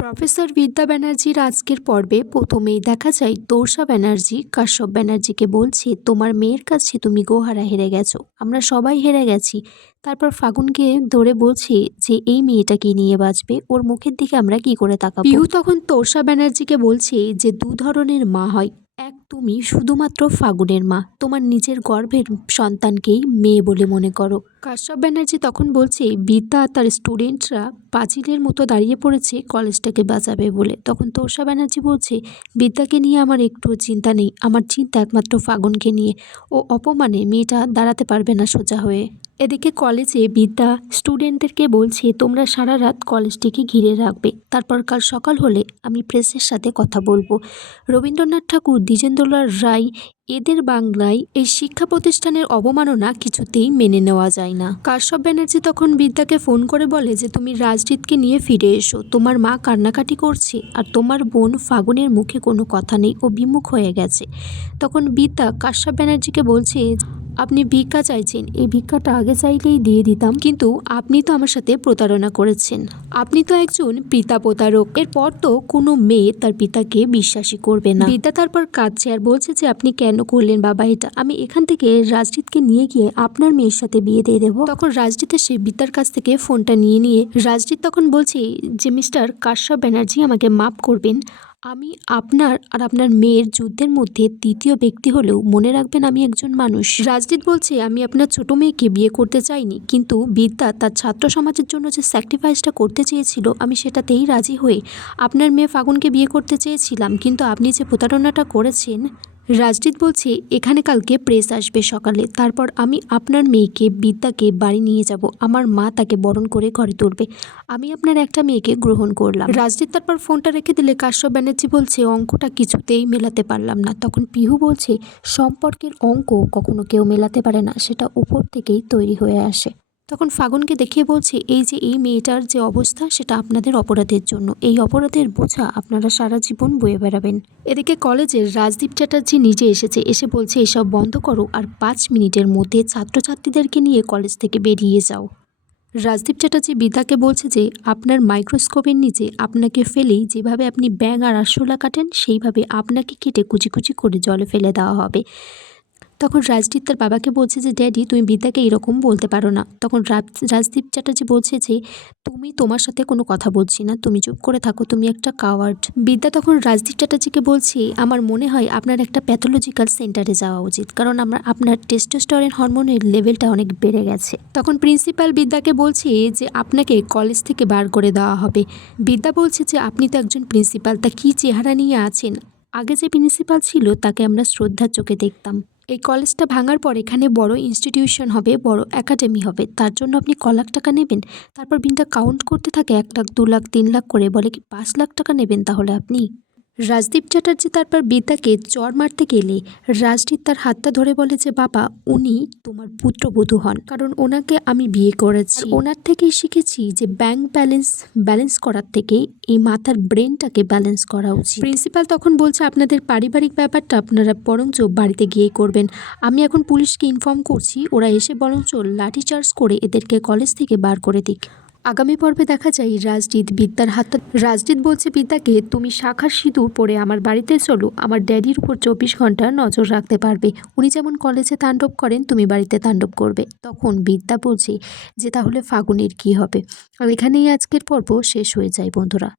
Professor বিদ্যা ব্যানার্জির আজকের পর্বে প্রথমেই দেখা যায় তোষা ব্যানার্জি কাশ্যপ ব্যানার্জিকে বলছে, তোমার মেয়ের কাছে তুমি গোহারা হেরে গেছো, আমরা সবাই হেরে গেছি। তারপর ফাগুনকে ধরে বলছে যে এই মেয়েটাকে নিয়ে বাঁচবে, ওর মুখের দিকে আমরা কি করে তাকাবো। পিহু তখন তোষা ব্যানার্জিকে বলছে যে দু ধরনের মা হয়, এক তুমি শুধুমাত্র ফাগুনের মা, তোমার নিজের গর্ভের সন্তানকেই মেয়ে বলে মনে করো। কাশ্যপ ব্যানার্জি তখন বলছে বিদ্যা তার স্টুডেন্টরা পাঁচিলের মতো দাঁড়িয়ে পড়েছে কলেজটাকে বাঁচাবে বলে। তখন তোষা ব্যানার্জি বলছে বিদ্যাকে নিয়ে আমার একটুও চিন্তা নেই, আমার চিন্তা একমাত্র ফাগুনকে নিয়ে, ও অপমানে মেয়েটা দাঁড়াতে পারবে না সোজা হয়ে। এদিকে কলেজে বিদ্যা স্টুডেন্টদেরকে বলছে তোমরা সারা রাত কলেজটিকে ঘিরে রাখবে, তারপর কাল সকাল হলে আমি প্রেসের সাথে কথা বলবো। রবীন্দ্রনাথ ঠাকুর, দ্বিজেন্দ্রলাল রায় এদের বাংলায় এই শিক্ষা প্রতিষ্ঠানের অবমাননা কিছুতেই মেনে নেওয়া যায় না। কাশ্যপ ব্যানার্জি তখন বিদ্যাকে ফোন করে বলে যে তুমি রাজজিৎকে নিয়ে ফিরে এসো, তোমার মা কান্নাকাটি করছে আর তোমার বোন ফাগুনের মুখে কোনো কথা নেই, ও বিমুখ হয়ে গেছে। তখন বিদ্যা কাশ্যপ ব্যানার্জিকে বলছে আপনি ভিক্ষা চাইছেন, এই ভিক্ষাটা আগে চাইলেই দিয়ে দিতাম, কিন্তু আপনি তো আমার সাথে প্রতারণা করেছেন, আপনি তো একজন পিতা প্রতারক। এরপর তো কোনো মেয়ে তার পিতাকে বিশ্বাসই করবে না। বিদ্যা তারপর কাঁদছে আর বলছে যে আপনি কেন করলেন বাবা এটা, আমি এখান থেকে রাজজিৎকে নিয়ে গিয়ে আপনার মেয়ের সাথে বিয়ে দিয়ে দেবো। তখন রাজজিৎ এসে বিদ্যার কাছ থেকে ফোনটা নিয়ে রাজজিৎ তখন বলছে যে মিস্টার কাশ্যপ ব্যানার্জি আমাকে মাফ করবেন, আমি আপনার আর আপনার মেয়ের যুদ্ধের মধ্যে তৃতীয় ব্যক্তি হলেও মনে রাখবেন আমি একজন মানুষ। রাজদীপ বলছে আমি আপনার ছোট মেয়েকে বিয়ে করতে চাইনি, কিন্তু বিদ্যা তার ছাত্র সমাজের জন্য যে স্যাক্রিফাইসটা করতে চেয়েছিল আমি সেটাতেই রাজি হয়ে আপনার মেয়ে ফাগুনকে বিয়ে করতে চেয়েছিলাম, কিন্তু আপনি যে প্রতারণাটা করেছেন। রাজদীপ বলছে এখানে কালকে প্রেস আসবে সকালে, তারপর আমি আপনার মেয়েকে বিদ্যাকে বাড়ি নিয়ে যাব, আমার মা তাকে বরণ করে ঘরে তুলবে, আমি আপনার একটা মেয়েকে গ্রহণ করলাম। রাজদীপ তারপর ফোনটা রেখে দিলে কাশ্যপ ব্যানার্জি বলছে অঙ্কটা কিছুতেই মেলাতে পারলাম না। তখন পিহু বলছে সম্পর্কের অঙ্ক কখনো কেউ মেলাতে পারে না, সেটা উপর থেকেই তৈরি হয়ে আসে। তখন ফাগুনকে দেখিয়ে বলছে এই যে এই মেয়েটার যে অবস্থা সেটা আপনাদের অপরাধের জন্য, এই অপরাধের বোঝা আপনারা সারা জীবন বয়ে বেড়াবেন। এদিকে কলেজের রাজদীপ চ্যাটার্জি নিজে এসে বলছে এসব বন্ধ করো আর 5 মিনিটের মধ্যে ছাত্রছাত্রীদেরকে নিয়ে কলেজ থেকে বেরিয়ে যাও। রাজদীপ চ্যাটার্জি বিদ্যাকে বলছে যে আপনার মাইক্রোস্কোপের নিচে আপনাকে ফেলেই যেভাবে আপনি ব্যাঙ আর আরশোলা কাটেন সেইভাবে আপনাকে কেটে কুচি কুচি করে জলে ফেলে দেওয়া হবে। তখন রাজদীপ তার বাবাকে বলছে যে ড্যাডি তুমি বিদ্যাকে এরকম বলতে পারো না। তখন রাজদীপ চ্যাটার্জি বলছে যে তুমি তোমার সাথে কোনো কথা বলছি না, তুমি চুপ করে থাকো, তুমি একটা কাওয়ার্ড। বিদ্যা তখন রাজদীপ চ্যাটার্জিকে বলছে আমার মনে হয় আপনার একটা প্যাথোলজিক্যাল সেন্টারে যাওয়া উচিত, কারণ আপনার টেস্টোস্টেরন হরমোনের লেভেলটা অনেক বেড়ে গেছে। তখন প্রিন্সিপাল বিদ্যাকে বলছে যে আপনাকে কলেজ থেকে বার করে দেওয়া হবে। বিদ্যা বলছে যে আপনি তো একজন প্রিন্সিপাল, তা কী চেহারা নিয়ে আছেন, আগে যে প্রিন্সিপাল ছিল তাকে আমরা শ্রদ্ধার চোখে দেখতাম, এই কলেজটা ভাঙার পর এখানে বড় ইনস্টিটিউশন হবে, বড় একাডেমি হবে, তার জন্য আপনি ক লাখ টাকা নেবেন। তারপর বিনটা কাউন্ট করতে থাকে 1 লাখ 2 লাখ 3 লাখ করে, বলে কি 5 লাখ টাকা নেবেন তাহলে আপনি। রাজদীপ চ্যাটার্জি তারপর বিদ্যাকে চড় মারতে গেলে রাজদীপ তার হাতটা ধরে বলে যে বাবা উনি তোমার পুত্রবধূ হন, কারণ ওনাকে আমি বিয়ে করেছি, ওনার থেকেই শিখেছি যে ব্যাংক ব্যালেন্স করার থেকে এই মাথার ব্রেনটাকে ব্যালেন্স করা উচিত। প্রিন্সিপাল তখন বলছে আপনাদের পারিবারিক ব্যাপারটা আপনারা বরঞ্চ বাড়িতে গিয়েই করবেন, আমি এখন পুলিশকে ইনফর্ম করছি, ওরা এসে বরঞ্চ লাঠিচার্জ করে এদেরকে কলেজ থেকে বার করে দিক। আগামী পর্বে দেখা যায় রাজদীপ বলছে বিদ্যাকে তুমি শাখার সিঁদুর পরে আমার বাড়িতে চলো, আমার ড্যাডির উপর 24 ঘন্টা নজর রাখতে পারবে, উনি যেমন কলেজে তাণ্ডব করেন তুমি বাড়িতে তাণ্ডব করবে। তখন বিদ্যা বলছে যে তাহলে ফাগুনের কি হবে। আর এখানেই আজকের পর্ব শেষ হয়ে যায় বন্ধুরা।